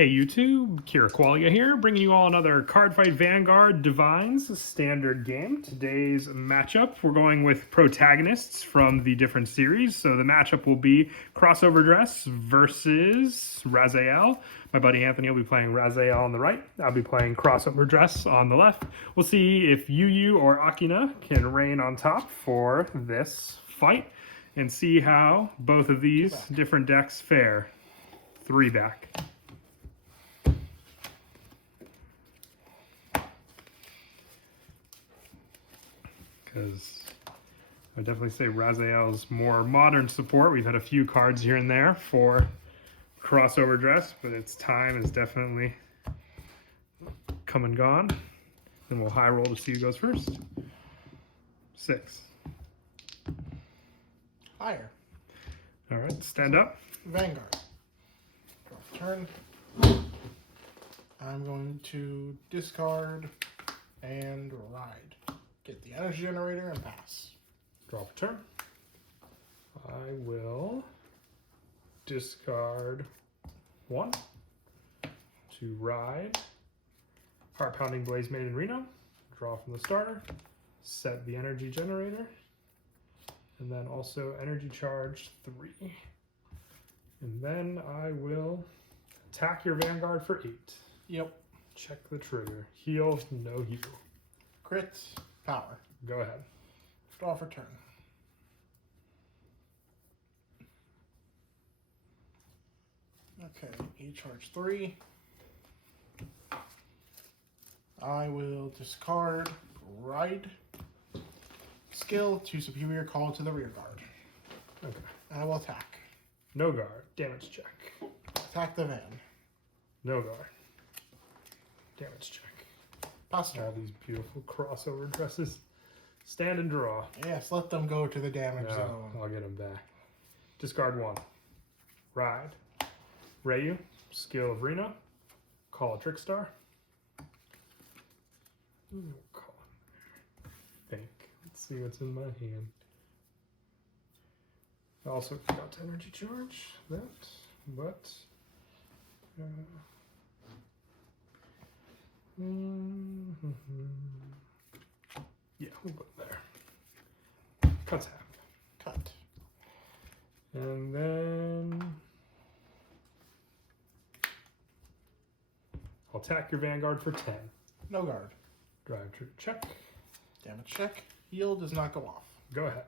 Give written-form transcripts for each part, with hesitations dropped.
Hey YouTube, Kira Qualia here, bringing you all another Cardfight Vanguard DivineZ standard game. Today's matchup, we're going with protagonists from the different series. So the matchup will be Xoverdress versus Razel. My buddy Anthony will be playing Razel on the right. I'll be playing Xoverdress on the left. We'll see if Yu or Akina can reign on top for this fight and see how both of these different decks fare. 3 back. Because I would definitely say Rezael's more modern support. We've had a few cards here and there for Xoverdress, but its time is definitely come and gone. Then we'll high roll to see who goes first. 6. Higher. All right, stand up. Vanguard. Draw turn. I'm going to discard and ride. Get the energy generator and pass. Draw for turn. I will discard 1 to ride Heart Pounding Blaze Maiden Reno. Draw from the starter. Set the energy generator. And then also energy charge 3. And then I will attack your Vanguard for 8. Yep. Check the trigger. Heal, no heal. Crit, power. Go ahead. Draw for turn. Okay, E-charge 3. I will discard ride. Skill to superior call to the rear guard. Okay. I will attack. No guard. Damage check. Attack the van. No guard. Damage check. Pass turn. All these beautiful crossover dresses. Stand and draw. Yes, let them go to the damage No, zone. I'll get them back. Discard 1. Ride. Rayu. Skill of Reno. Call a Trickstar. Call it. Think. Let's see what's in my hand. I also forgot to energy charge that, but yeah, we'll put it there. Cuts half. Cut. And then I'll attack your Vanguard for 10. No guard. Drive trigger check. Damage check. Heal does not go off. Go ahead.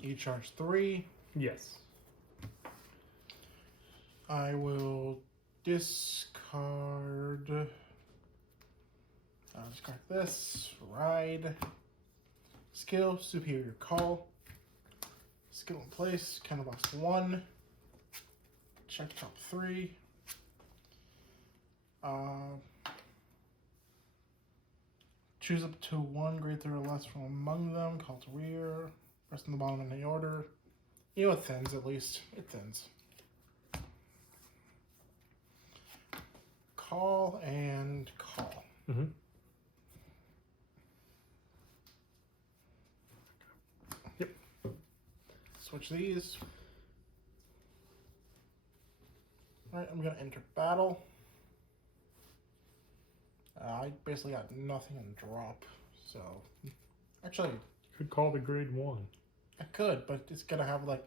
E-charge 3. Yes. I will discard. I'll discard this. Ride. Skill, superior call. Skill in place, counterblast 1. Check top 3. Choose up to 1 greater or less from among them. Call to rear. Rest in the bottom in the order. You know it thins at least. It thins. Call and call. Mm-hmm. Yep. Switch these. Alright, I'm going to enter battle. I basically got nothing in drop, so... Actually... You could call the grade 1. I could, but it's going to have, like...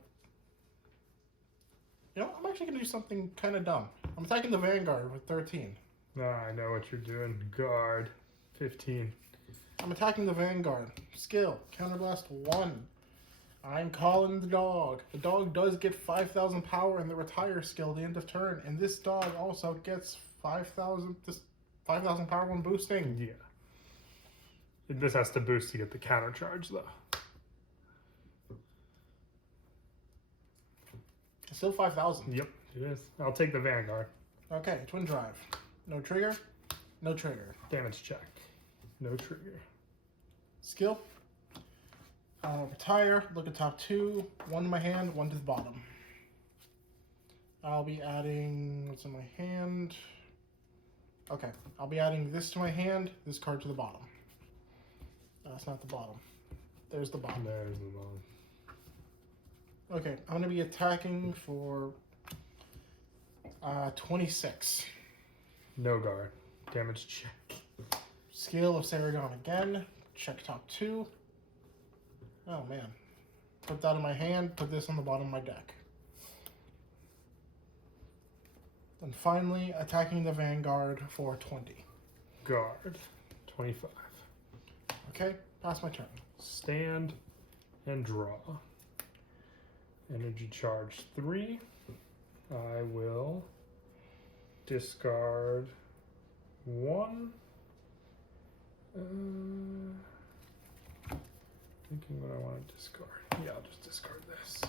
You know, I'm actually going to do something kind of dumb. I'm attacking the Vanguard with 13. I know what you're doing. Guard. 15. I'm attacking the Vanguard. Skill, counterblast 1. I'm calling the dog. The dog does get 5,000 power in the retire skill at the end of turn, and this dog also gets 5,000 power when boosting. Yeah. This has to boost to get the counter charge, though. It's still 5,000. Yep, it is. I'll take the Vanguard. Okay, twin drive. No trigger. No trigger. Damage check. No trigger. Skill. Retire. Look at top 2. 1 in my hand, 1 to the bottom. I'll be adding... What's in my hand? Okay, I'll be adding this to my hand, this card to the bottom. That's not the bottom. There's the bottom. There's the bottom. Okay, I'm going to be attacking for 26. No guard. Damage check. Skill of Saragon again. Check top 2. Oh man. Put that in my hand, put this on the bottom of my deck. Then finally, attacking the Vanguard for 20. Guard. 25. Okay, pass my turn. Stand and draw. Energy charge 3. I will discard 1. Thinking what I want to discard. Yeah, I'll just discard this.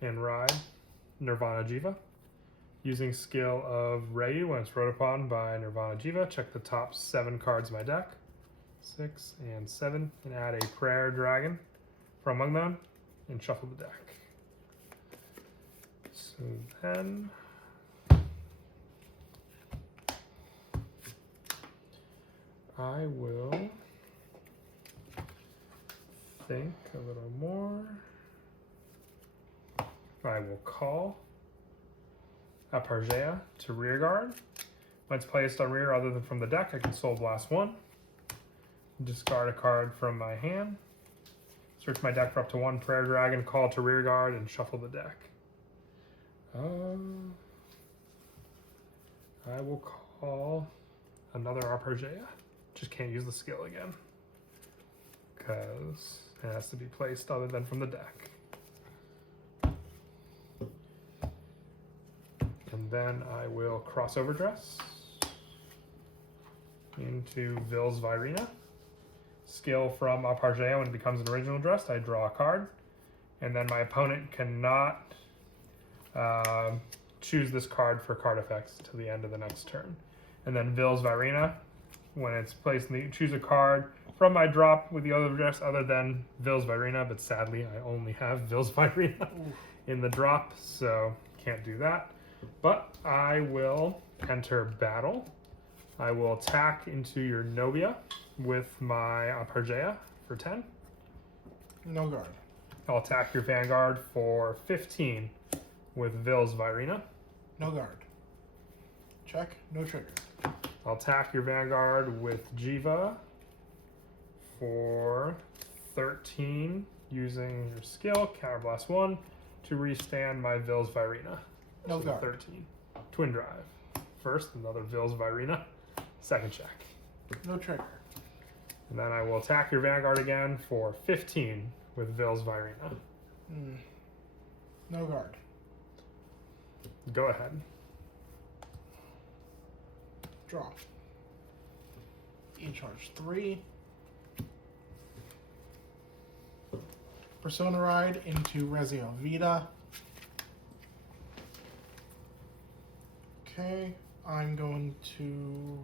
And ride Nirvana Jiva. Using skill of Rei when it's wrote upon by Nirvana Jiva, check the top 7 cards of my deck. 6 and 7. And add a Prayer Dragon from among them and shuffle the deck. So then I will think a little more. I will call Apargea to rearguard. When it's placed on rear other than from the deck, I can Soul Blast 1. Discard a card from my hand. Search my deck for up to 1 Prayer Dragon, call to rearguard, and shuffle the deck. I will call another Apargea. Just can't use the skill again because it has to be placed other than from the deck. And then I will cross Overdress into Vil's Virina. Skill from Apargea: when it becomes an original dress, I draw a card, and then my opponent cannot choose this card for card effects to the end of the next turn. And then Vil's Virina, when it's placed in the, choose a card from my drop with the other dress other than Vil's Virina, but sadly I only have Vil's Virina in the drop, so can't do that. But I will enter battle. I will attack into your Novia with my Apargea for 10. No guard. I'll attack your Vanguard for 15 with Vil's Virina. No guard. Check. No trigger. I'll attack your Vanguard with Jiva for 13 using your skill, Counterblast 1, to restand my Vil's Virina. No So guard. 13. Twin Drive. First, another Vil's Virina. Second check. No trigger. And then I will attack your Vanguard again for 15 with Vil's Virina. No guard. Go ahead. Draw. E-charge 3. Persona Ride into Rezael Vita. Okay, I'm going to...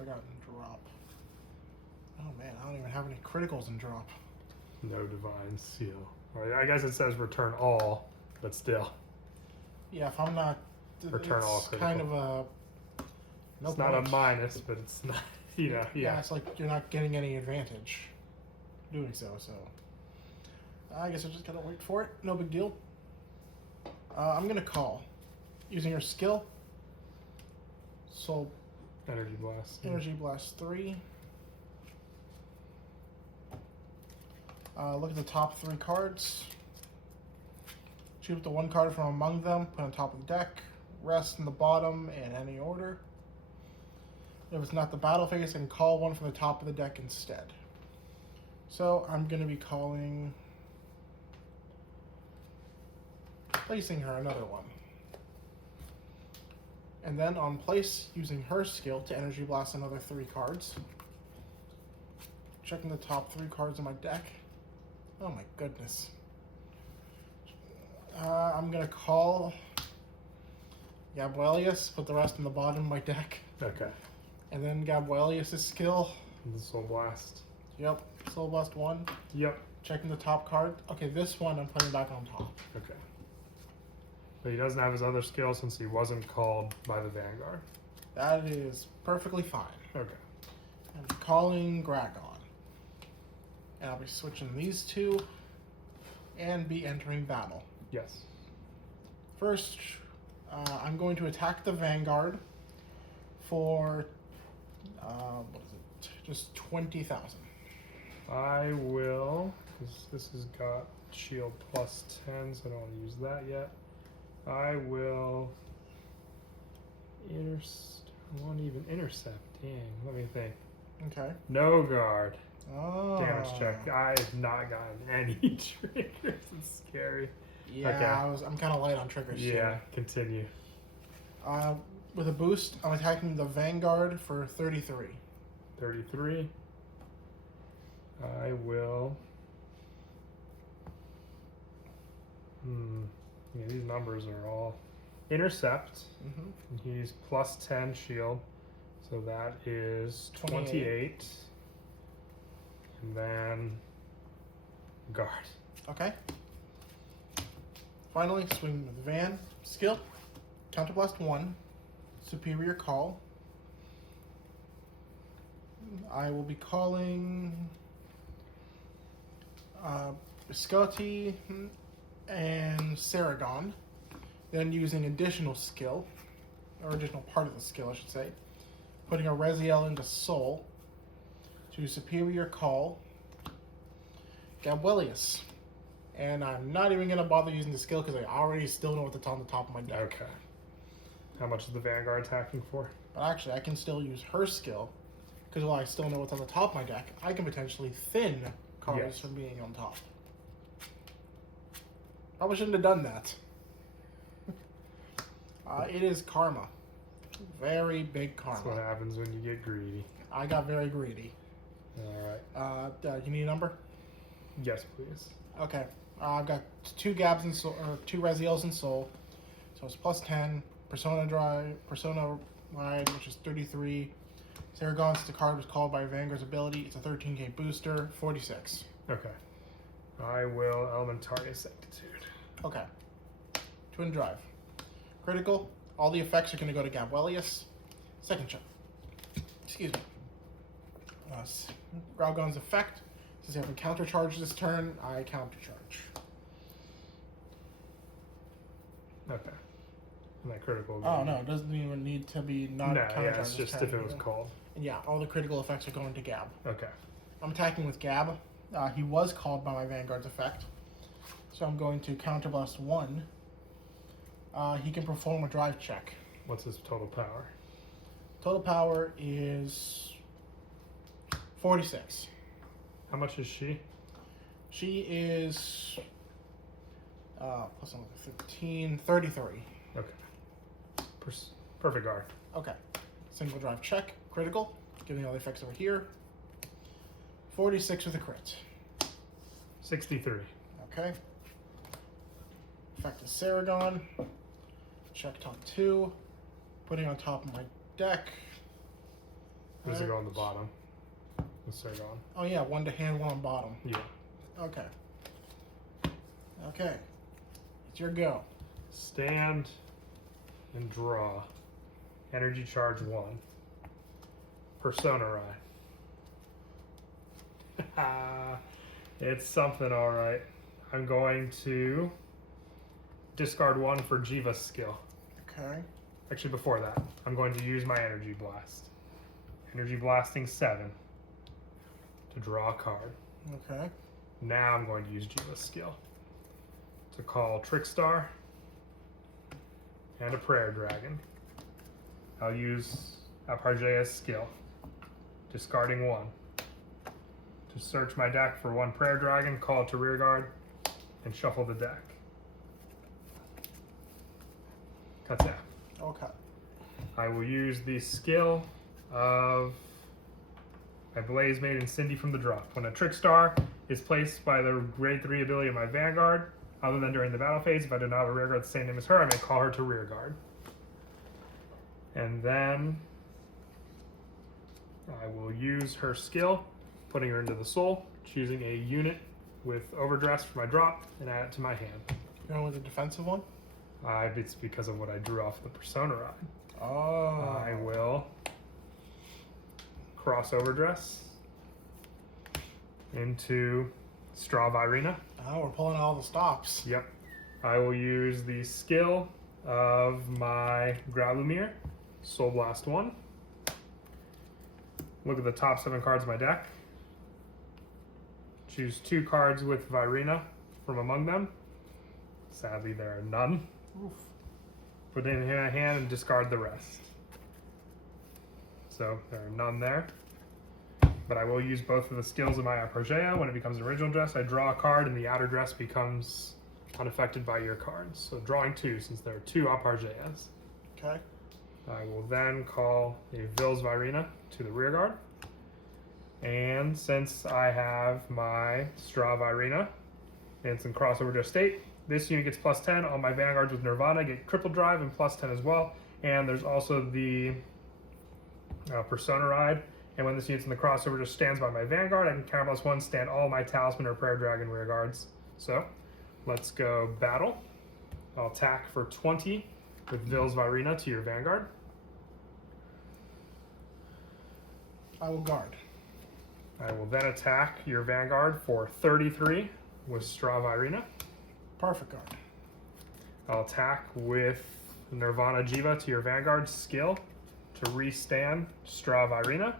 I got in drop. Oh man, I don't even have any criticals in drop. No Divine Seal. Or I guess it says return all, but still. Yeah, if I'm not... Return all it's critical. kind of a... No It's not a point. minus, but it's not, you know, yeah. It's like you're not getting any advantage doing so, so... I guess I just gotta wait for it. No big deal. I'm gonna call. Using your skill. Soul Energy Blast. Energy Blast 3. Look at the top 3 cards. Choose the 1 card from among them, put on top of the deck. Rest in the bottom in any order. If it's not the battle phase, I can call one from the top of the deck instead. So I'm going to be calling... placing her another one. And then on place, using her skill to Energy Blast another 3 cards. Checking the top 3 cards in my deck. Oh my goodness. I'm going to call Gabuelius, put the rest in the bottom of my deck. Okay. And then Gabuelius' skill. The Soul Blast. Yep. Soul Blast 1. Yep. Checking the top card. Okay, this one I'm putting back on top. Okay. But he doesn't have his other skill since he wasn't called by the Vanguard. That is perfectly fine. Okay. I'm calling Gragon. And I'll be switching these 2 and be entering battle. Yes. First, I'm going to attack the Vanguard for, what is it? Just 20,000. I will, because this has got shield plus 10, so I don't want to use that yet. I will I won't even intercept. Dang, let me think. Okay. No guard. Oh. Damage check. I have not gotten any triggers. It's scary. Yeah, Okay. I'm kind of light on triggers. Yeah, too. continue. With a boost, I'm attacking the Vanguard for 33. 33. I will. Yeah, these numbers are all intercept. Mm-hmm. He's plus 10 shield, so that is 28. And then guard. Okay. Finally, swing with the Van. Skill, Counterblast 1, Superior Call. I will be calling Biscotti and Saragon, then using additional skill, or additional part of the skill, I should say, putting a Rezael into Soul to Superior Call Gabwelius. And I'm not even going to bother using the skill because I already still know what's on the top of my deck. Okay. How much is the Vanguard attacking for? But actually, I can still use her skill because while I still know what's on the top of my deck, I can potentially thin cards from being on top. Probably shouldn't have done that. It is karma. Very big karma. That's what happens when you get greedy. I got very greedy. All right. You need a number? Yes, please. Okay. I've got 2 Gabs in Soul, or 2 Rezaels in Soul. So it's plus 10. Persona Ride, which is 33. Saragon's the card was called by Vanguard's ability. It's a 13k booster, 46. Okay. I will Elementary Sanctitude. Okay. Twin Drive. Critical. All the effects are going to go to Gabwelius. Second check. Excuse me. Raugon's effect. Since you have a counter charge this turn, I counter charge. Okay. And that critical. Oh no, it doesn't even need to be not No, counter yeah, charge it's this just turn. if it was called. And yeah, all the critical effects are going to Gab. Okay. I'm attacking with Gab. He was called by my Vanguard's effect. So I'm going to Counterblast 1. He can perform a drive check. What's his total power? Total power is 46. How much is she? She is plus another 15, 33. Okay. Perfect guard. Okay. Single drive check, critical, giving all the effects over here. 46 with a crit. 63. Okay. Effect is Saragon. Check top 2. Putting on top of my deck. Does it go on the bottom? The Sargon. Oh yeah, 1 to hand, 1 on bottom. Yeah. Okay. Okay. It's your go. Stand and draw. Energy charge 1. Persona Ride. It's something, alright. I'm going to discard 1 for Jiva's skill. Okay. Actually, before that, I'm going to use my Energy Blast. Energy Blasting 7 to draw a card. Okay. Now I'm going to use Jiva's skill to call Trickstar and a Prayer Dragon. I'll use Aparjea's skill, discarding 1. To search my deck for 1 Prayer Dragon, call it to rearguard, and shuffle the deck. That's it. Okay. I will use the skill of my Blaze Maiden Cindy from the drop. When a Trickstar is placed by the grade 3 ability of my Vanguard, other than during the battle phase, if I do not have a rearguard the same name as her, I may call her to rearguard. And then I will use her skill, putting her into the soul, choosing a unit with Overdress for my drop, and add it to my hand. You going with the defensive one? It's because of what I drew off the Persona Ride. Oh. I will cross Overdress into Straw Virina. Oh, we're pulling all the stops. Yep. I will use the skill of my Growlithe, Soul Blast 1. Look at the top 7 cards of my deck. Choose 2 cards with Virina from among them. Sadly, there are none. Oof. Put it in a hand and discard the rest. So there are none there. But I will use both of the skills of my Progea. When it becomes an original dress, I draw a card and the outer dress becomes unaffected by your cards. So drawing 2 since there are 2 Progeyas. Okay. I will then call a Vils Virina to the rear guard. And since I have my Straw Virina and it's in crossover to a state, this unit gets +10. All my Vanguards with Nirvana get Cripple Drive and +10 as well. And there's also the Persona Ride. And when this unit's in the crossover just stands by my Vanguard, I can counter +1, stand all my Talisman or Prayer Dragon rear guards. So let's go battle. I'll attack for 20 with Vils Virina to your Vanguard. I will guard. I will then attack your Vanguard for 33 with Straw Virina. Perfect guard. I'll attack with Nirvana Jiva to your Vanguard skill to restand Straw Virina.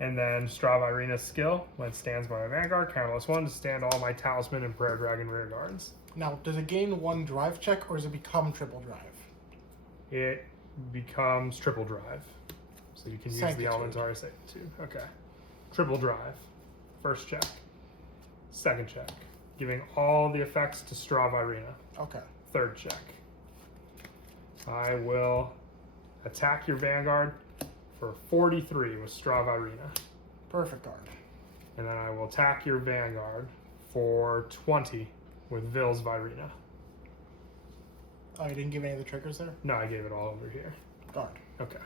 And then Straw Virina's skill, when it stands by my Vanguard, counter +1 to stand all my Talisman and Prayer Dragon rear guards. Now, does it gain 1 drive check or does it become triple drive? It becomes triple drive. So you can use Sanctitude. the Elementary Sanctitude. Okay. Triple drive. First check. Second check. Giving all the effects to Straw Virina. Okay. Third check. I will attack your Vanguard for 43 with Straw Virina. Perfect guard. And then I will attack your Vanguard for 20 with Vils Virina. Oh, you didn't give any of the triggers there? No, I gave it all over here. Guard. Okay.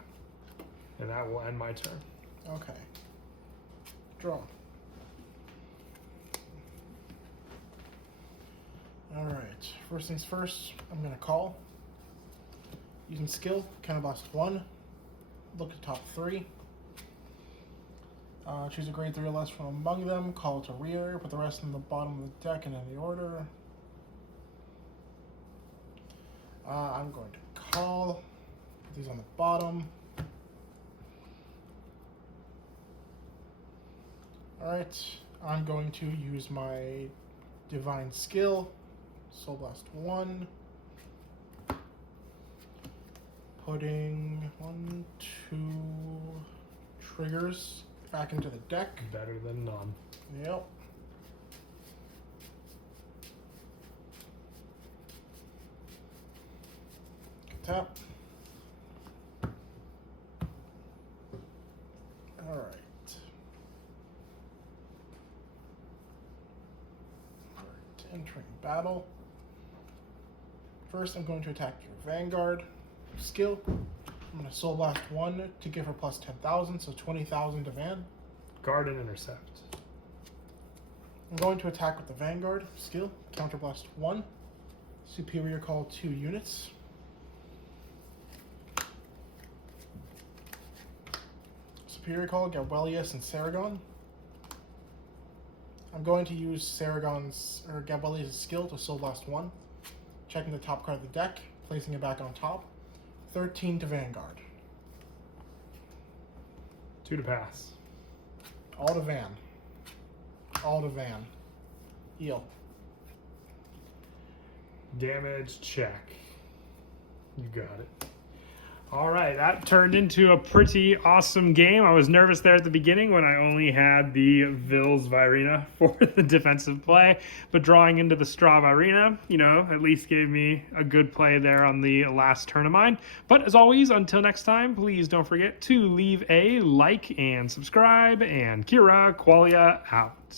And that will end my turn. Okay. Draw. Alright. First things first, I'm going to call. Using skill, counterblast 1. Look at top 3. Choose a grade 3 or less from among them. Call it to rear. Put the rest in the bottom of the deck in any order. I'm going to call. Put these on the bottom. Alright, I'm going to use my Divine Skill. Soul Blast 1. Putting 1, 2 triggers back into the deck. Better than none. Yep. Tap. Alright. Entering battle. First, I'm going to attack your Vanguard. Skill. I'm going to Soul Blast 1 to give her plus 10,000, so 20,000 to Van. Guard and intercept. I'm going to attack with the Vanguard. Skill. Counterblast 1. Superior Call 2 units. Superior Call, Gabelius, and Saragon. I'm going to use Saragon's or Gabelius' skill to Soul Blast 1. Checking the top card of the deck, placing it back on top. 13 to Vanguard. 2 to pass. All to Van. All to Van. Eel. Damage check. You got it. All right, that turned into a pretty awesome game. I was nervous there at the beginning when I only had the Vils Virina for the defensive play, but drawing into the Straw Virina, you know, at least gave me a good play there on the last turn of mine. But as always, until next time, please don't forget to leave a like and subscribe, and Kira Qualia out.